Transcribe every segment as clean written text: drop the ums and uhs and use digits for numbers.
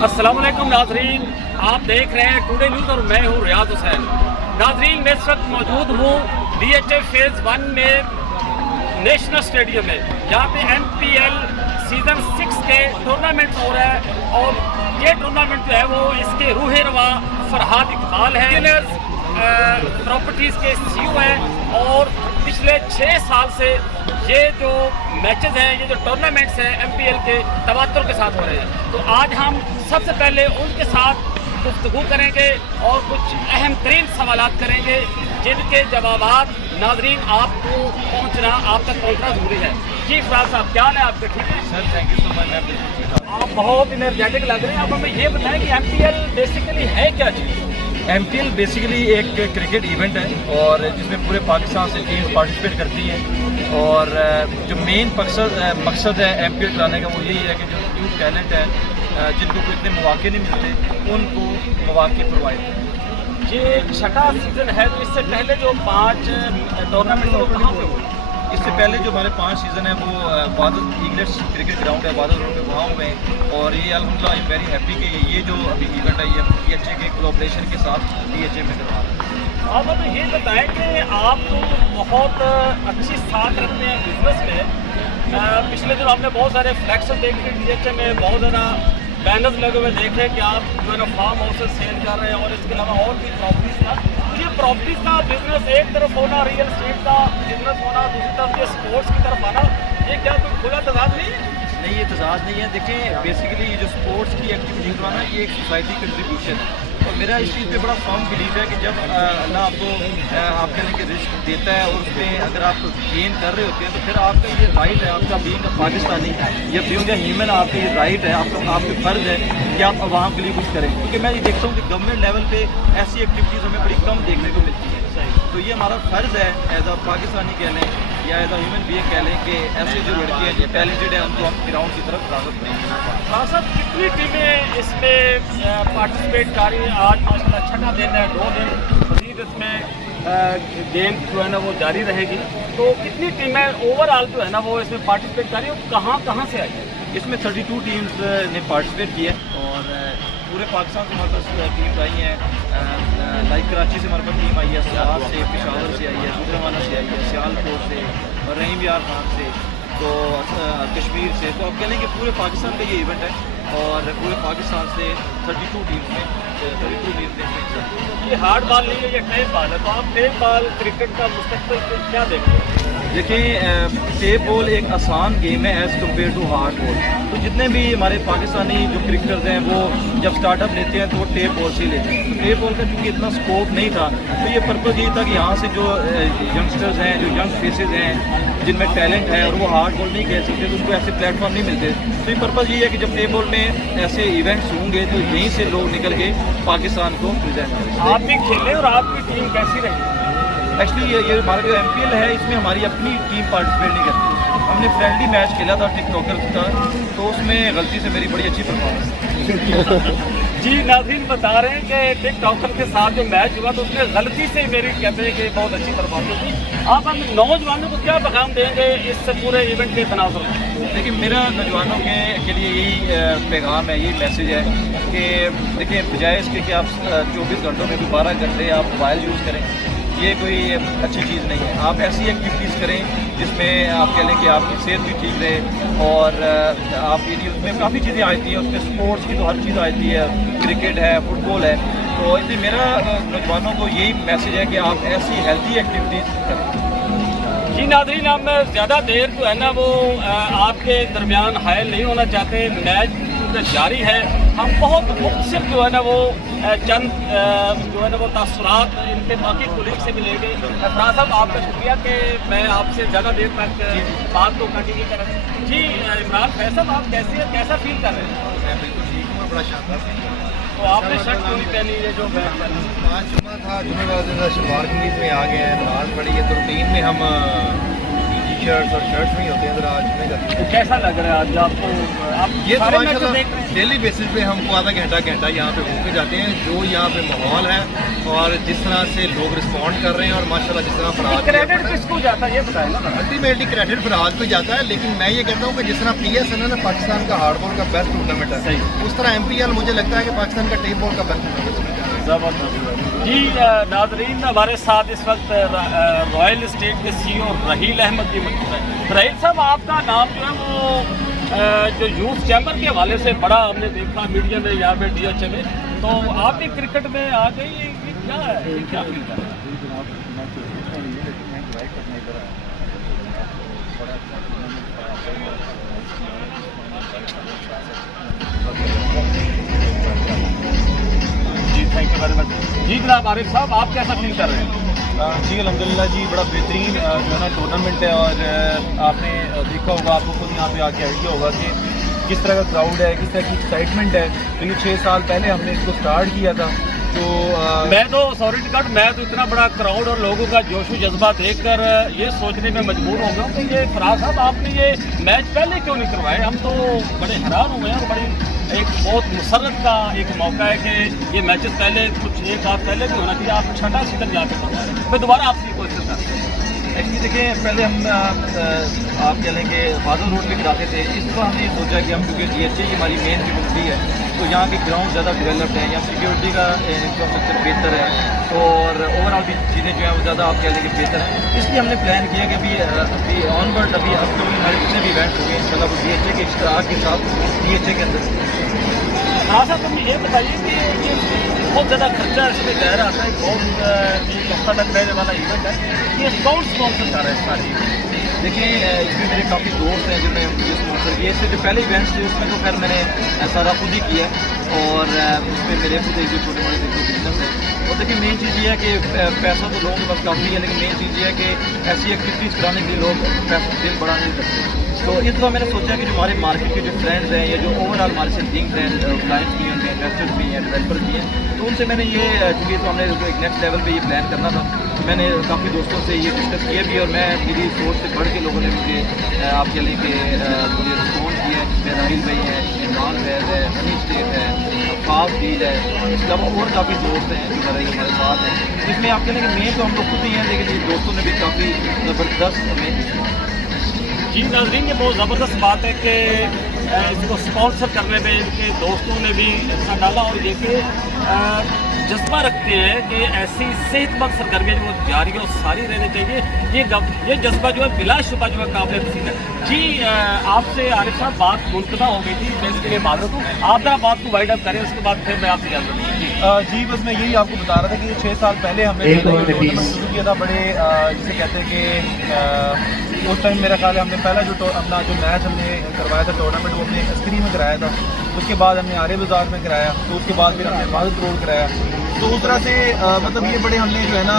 अस्सलाम वालेकुम नाजरीन, आप देख रहे हैं टुडे न्यूज़ और मैं हूं रियाज हुसैन। नाजरीन, मैं इस वक्त मौजूद हूं DHA फेज़ 1 में नेशनल स्टेडियम में, जहां पे MPL सीज़न 6 के टूर्नामेंट हो रहा है और ये टूर्नामेंट जो है वो इसके रूह रवा फरहाद इकबाल है, प्रॉपर्टीज़ के CEO हैं और पिछले 6 साल से ये जो मैचेस हैं, ये जो टूर्नामेंट्स हैं MPL के तवातुर के साथ हो रहे हैं। तो आज हम सबसे पहले उनके साथ गुफ्तगू करेंगे और कुछ अहम तरीन सवालात करेंगे जिनके जवाबात नाजरीन आपको पहुंचना, आप तक पहुंचना ज़रूरी है। जी फराज साहब, क्या हाल है आपके? ठीक है sir, thank you so much. मैं बिल्कुल ठीक हूं। आप बहुत इनर्जेटिक लग रहे हैं। आप हमें ये बताएं कि MPL बेसिकली है क्या चीज़? MPL बेसिकली एक क्रिकेट इवेंट है और जिसमें पूरे पाकिस्तान से टीम पार्टिसिपेट करती हैं और जो मेन मकसद है MPL कराने का वो यही है कि जो न्यू टैलेंट है, जिनको कोई इतने मौके नहीं मिलते, उनको मौके प्रोवाइड करें। ये छठा सीज़न है, तो इससे पहले जो 5 टूर्नामेंट वो कहाँ पे हुए? इससे पहले जो हमारे 5 सीज़न है वो बादल ईगलेट्स क्रिकेट ग्राउंड है, बादल रोड पे वहाँ हुए हैं और ये अल्हम्दुलिल्लाह आई एम वेरी हैप्पी कि ये जो अभी इवेंट है ये DHA के कोलैबोरेशन के साथ DHA में करवा रहे हैं। आप हमें ये बताएं कि आप तो बहुत अच्छी साथ रखते हैं बिजनेस में। पिछले दिन हमने बहुत सारे फ्लैक्स देखे DHA में, बहुत ज़्यादा बैनर्स लगे हुए देखे कि आप जो है ना फार्म हाउसेस सेल कर रहे हैं और इसके अलावा और भी प्रॉपर्टीज़ का। तो ये प्रॉपर्टीज़ का बिजनेस एक तरफ होना, रियल एस्टेट का बिजनेस होना, दूसरी तरफ ये स्पोर्ट्स की तरफ आना, ये क्या कोई खुला तजाद नहीं है? नहीं, ये तजाद नहीं है। देखें, बेसिकली जो स्पोर्ट्स की एक्टिविटी करवाना ये एक सोसाइटी कंट्रीब्यूशन है और मेरा इस चीज़ पे बड़ा फर्म बिलीव है कि जब अल्लाह आपको आपके लिए रिस्क देता है और उसमें अगर आप गेन कर रहे होते हैं तो फिर आपका ये राइट है, आपका बीइंग अ पाकिस्तानी या बीइंग अ ह्यूमन, आपका ये राइट है, आपका फ़र्ज़ है कि आप अवाम के लिए कुछ करें। क्योंकि मैं ये देखता हूँ कि गवर्नमेंट लेवल पे ऐसी एक्टिविटीज़ हमें बड़ी कम देखने को मिलती है। तो ये हमारा फ़र्ज़ है एज अ पाकिस्तानी कह लें या एज अ ह्यूमन बीइंग कह लें कि ऐसे जो लड़के हैं जो टैलेंटेड हैं उनको हम ग्राउंड की तरफ रागब करें। हाँ सर, कितनी टीमें इसमें पार्टिसिपेट कर रही हैं? आज माशाल्लाह छठा दिन है, 2 दिन मज़ीद इसमें गेम जो है ना वो जारी रहेगी। तो कितनी टीमें ओवरऑल जो है ना वो इसमें पार्टिसिपेट कर रही है, कहाँ से आई है? इसमें 32 टीम्स ने पार्टिसिपेट किया और पूरे पाकिस्तान से हमारे पास टीम्स आई हैं। लाइक कराची से हमारे पास टीम आई है, सियाल से, पेशावर से आई है, गुजरांवाला से आई है, सियालकोट से और रहीम यार खान से, तो कश्मीर से। तो आप कह लें कि पूरे पाकिस्तान का ये इवेंट है और पूरे पाकिस्तान से 32 टीम्स ने ये हार्ड बॉल नहीं है, ये टेप बॉल है। तो आप टेप बॉल क्रिकेट का मुस्तकबिल क्या देखते हैं? देखें, टेप बॉल एक आसान गेम है as compare to hard ball. तो जितने भी हमारे पाकिस्तानी जो क्रिकेटर्स हैं वो जब स्टार्टअप लेते हैं तो वो टेप बॉल से ही लेते हैं। तो टेप बॉल का क्योंकि इतना स्कोप नहीं था तो ये पर्पज़ यही था कि यहाँ से जो यंगस्टर्स हैं, जो यंग फेसेस हैं जिनमें टैलेंट है और वो हार्ड बॉल नहीं खेल सकते तो उनको ऐसे प्लेटफॉर्म नहीं मिलते। तो ये पर्पज़ ये है कि जब टेप बॉल में ऐसे इवेंट्स होंगे तो यहीं से लोग निकल के पाकिस्तान को प्रेजेंट करें। आप भी खेले और आपकी टीम कैसी रही? एक्चुअली ये हमारा जो MPL है इसमें हमारी अपनी टीम पार्टिसिपेट नहीं करती। हमने फ्रेंडली मैच खेला था टिकटॉकर का, तो उसमें गलती से मेरी बड़ी अच्छी परफॉर्मेंस। जी नाज़रीन बता रहे हैं कि टिकटॉकर के साथ जो मैच हुआ तो उसमें गलती से मेरी कहते हैं कि बहुत अच्छी परफॉर्मेंस थी। आप हम नौजवानों को क्या पैगाम देंगे इस पूरे इवेंट के तनाज़ुर में? देखिए, मेरा नौजवानों के लिए यही पैगाम है, यही मैसेज है कि देखिए, बजाय इसके कि आप 24 घंटों में भी 12 घंटे आप मोबाइल यूज़ करें, ये कोई अच्छी चीज़ नहीं है। आप ऐसी एक्टिविटीज़ करें जिसमें आप कह लें कि आपकी सेहत भी ठीक रहे और आप ये उसमें काफ़ी चीज़ें आती हैं, उसमें स्पोर्ट्स की तो हर चीज़ आती है, क्रिकेट है, फुटबॉल है। तो इसलिए मेरा नौजवानों को यही मैसेज है कि आप ऐसी हेल्थी एक्टिविटीज़ करें। जी नाज़रीन, हम ज़्यादा देर जो है ना वो आपके दरमियान हायल नहीं होना चाहते। मैच जारी है, हम बहुत मुख्तसर जो है ना वो चंद जो है ना वो तासुरात इनके बाकी कोलीग से भी लेंगे। फराज साहब, आपका शुक्रिया कि मैं आपसे ज़्यादा देर तक बात को कंटिन्यू कर रहे हैं। जी इमरान फैसल, आप कैसा फील कर रहे हैं? मैं बिल्कुल ठीक हूँ, बड़ा शानदार फील कर रहा हूँ। तो आपने शर्ट क्यों नहीं पहनी है जो बैग पहना? आज जुम्मा था, जुम्मे वाले दिन शलवार कमीज में आ गए हैं, नमाज पढ़ी है तो रूटीन में हम टी शर्ट्स और शर्ट्स में ही होते हैं। आज मैं करते हैं। कैसा लग रहा है आज आपको? आप ये तो सारे मैच माशाल्लाह देख रहे हैं? डेली बेसिस पे हमको आधा घंटा यहाँ पे होके जाते हैं। जो यहाँ पे माहौल है और जिस तरह से लोग रिस्पॉन्ड कर रहे हैं और माशाल्लाह जिस तरह फराज क्रेडिट किसको जाता है ये बताएं ना। अल्टीमेटली क्रेडिट फराज को जाता है, लेकिन मैं ये कहता हूँ कि जिस तरह PSL है ना पाकिस्तान का हार्डबॉल का बेस्ट टूर्नामेंट है, सही। उस तरह MPL मुझे लगता है कि पाकिस्तान का टेप बॉल का बेस्ट टूर्नामेंट है। जी नाजरीन, हमारे साथ इस वक्त रॉयल स्टेट के CEO रहील अहमद जी मौजूद है। रहील साहब, आपका नाम जो है वो जो यूथ चैम्बर के हवाले से बड़ा हमने देखा मीडिया में, यहाँ पे DHA में, तो आप भी क्रिकेट में आ गई, ये क्या है, ये क्या फील कर रहे हैं? जी थैंक यू वेरी मच। जी जनाब आरिफ साहब, आप कैसा फील कर रहे हैं? जी अल्हम्दुलिल्लाह जी, बड़ा बेहतरीन जो है ना टूर्नामेंट है। और आपने देखा होगा, आपको खुद यहाँ पे आके आइडिया होगा कि किस तरह का क्राउड है, किस तरह की एक्साइटमेंट है। तो ये 6 साल पहले हमने इसको स्टार्ट किया था। तो मैं तो सॉरी टू कट, मैं तो इतना बड़ा क्राउड और लोगों का जोश जज्बा देखकर ये सोचने में मजबूर हो गया हूँ कि ये फराज साहब आपने ये मैच पहले क्यों नहीं करवाए। हम तो बड़े हैरान हो गए और बड़ी एक बहुत मुसरत का एक मौका है कि ये मैचेस पहले कुछ एक आध पहले भी होना चाहिए। आप छठा सीजन यहाँ पे करवा रहे हैं। मैं दोबारा आपसे कोशिश करता हूँ। एक्चुअली देखिए, पहले हम आप कह लें कि फाजल रोड पे कराते थे। इस बार हमने ये सोचा कि हम क्योंकि DHA की हमारी मेन कम्युनिटी है, तो यहाँ के ग्राउंड ज़्यादा डेवलप्ड है, यहाँ सिक्योरिटी का इंफ्रास्ट्रक्चर बेहतर है और ओवरऑल भी चीज़ें जो है वो ज़्यादा आप कह लें कि बेहतर है। इसलिए हमने प्लान किया कि अभी ऑनवर्ड अभी अब जो हमारे जितने भी इवेंट्स हो गए इंशाल्लाह वो DHA के इश्तराक के साथ DHA के अंदर। हाँ साहब, तुम ये बताइए कि ये बहुत ज़्यादा खर्चा इसमें गह रहा था, बहुत एक हफ्ता तक रहने वाला इवेंट है, ये कौन स्पॉन्सर कर रहे हैं सारी? देखिए, इसमें मेरे काफ़ी दोस्त हैं जिन्होंने मुझे स्पॉन्सर किए। इससे जो पहले इवेंट्स थे उसमें तो खैर मैंने सारा खुद ही किया और उसमें मेरे खुद एक जो छोटे मोटे बिजनेस है। और देखिए, मेन चीज़ ये है कि पैसा तो लोगों के पास काफ़ी है, लेकिन मेन चीज़ ये है कि ऐसी एक्टिविटीज़ कराने के लिए लोग पैसा दिल बढ़ा नहीं सकते। तो इस बार मैंने सोचा कि जो हमारे मार्केट के जो फ्रेंड्स हैं या जो ओवरऑल हमारे से लिंक्ड हैं, क्लाइंट्स भी हैं, उनके इन्वेस्टर्स भी हैं, डेवलपर्स भी हैं, तो उनसे मैंने ये चूँकि तो हमने एक नेक्स्ट लेवल पे ये प्लान करना था, तो मैंने काफ़ी दोस्तों से ये डिस्कस किया भी और मैं मेरी सोच से बढ़ के लोगों ने मुझे आप कह लें कि मुझे रिस्पॉन्स किया है। जिसमें राहिल भाई हैं, इमरान फैज़ है, हनी स्टेट है, फाफ डील है, इसके अलावा और काफ़ी दोस्त हैं जो हमारे साथ हैं। जिसमें आप कह लें कि मेन तो हम लोग खुद ही हैं, लेकिन दोस्तों ने भी काफ़ी ज़बरदस्त हमें। जी नाज़रीन, ये बहुत ज़बरदस्त बात है कि इसको स्पॉन्सर करने में इनके दोस्तों ने भी हिस्सा डाला और ये कि जज्बा रखते हैं कि ऐसी सेहतमंद सरगर्मियाँ जो जारी और सारी रहनी चाहिए। ये जज्बा जो है बिलाशुबा जो है काबिल तस्लीम है। जी आपसे आरिफ साहब बात मुनक़ता हो गई थी, मैं इसके लिए माजूद हूँ। आप जरा बात को वाइड अप करें, उसके बाद फिर मैं आपसे जानता हूँ। जी बस मैं यही आपको बता रहा था कि 6 साल पहले हमने टूर्नामेंट शुरू किया था बड़े जिसे कहते हैं कि उस टाइम मेरा ख्याल है हमने पहला अपना जो मैच हमने करवाया था टूर्नामेंट वो हमने अस्करी में कराया था। उसके बाद हमने आर्य बाज़ार में कराया, तो उसके बाद फिर हमने वाहिद रोड कराया। तो उस तरह से मतलब ये बड़े हमने जो है ना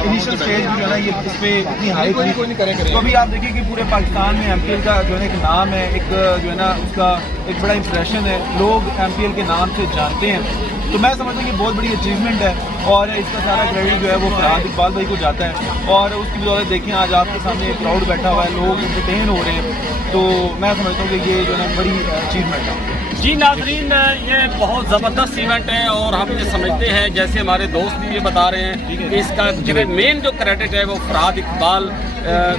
इनिशियल स्टेज जो है ना ये इस पर इतनी हाई थी। तो अभी आप देखिए कि पूरे पाकिस्तान में MPL का जो है ना एक नाम है, एक जो है ना उसका एक बड़ा इंप्रेशन है, लोग MPL के नाम से जानते हैं। तो मैं समझता हूँ कि बहुत बड़ी अचीवमेंट है और इसका सारा क्रेडिट जो है वो फरहाद इकबाल भाई को जाता है। और उसकी बदौलत देखें आज आपके सामने क्राउड बैठा हुआ है, लोग इंटरटेन हो रहे हैं। तो मैं समझता हूँ कि ये जो है ना बड़ी अचीवमेंट है। जी नाज़रीन, ये बहुत ज़बरदस्त इवेंट है और हम ये समझते हैं, जैसे हमारे दोस्त भी ये बता रहे हैं कि इसका जो मेन जो क्रेडिट है वो Farhad Iqbal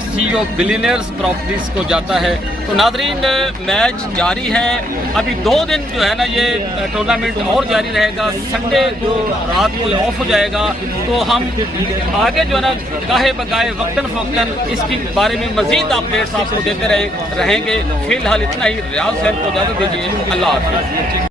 CEO billionaires properties को जाता है। तो नाज़रीन, मैच जारी है, अभी 2 दिन जो है ना ये टूर्नामेंट और जारी रहेगा। संडे जो रात को ऑफ हो जाएगा, तो हम आगे जो है ना गाहे बगाहे वक्तन फ़वक्तन इसके बारे में मज़ीद अपडेट्स आपको देते रहेंगे। फ़िलहाल इतना ही। रियाज हुसैन को इजाज़त दीजिए। अल्लाह हाफ़िज़।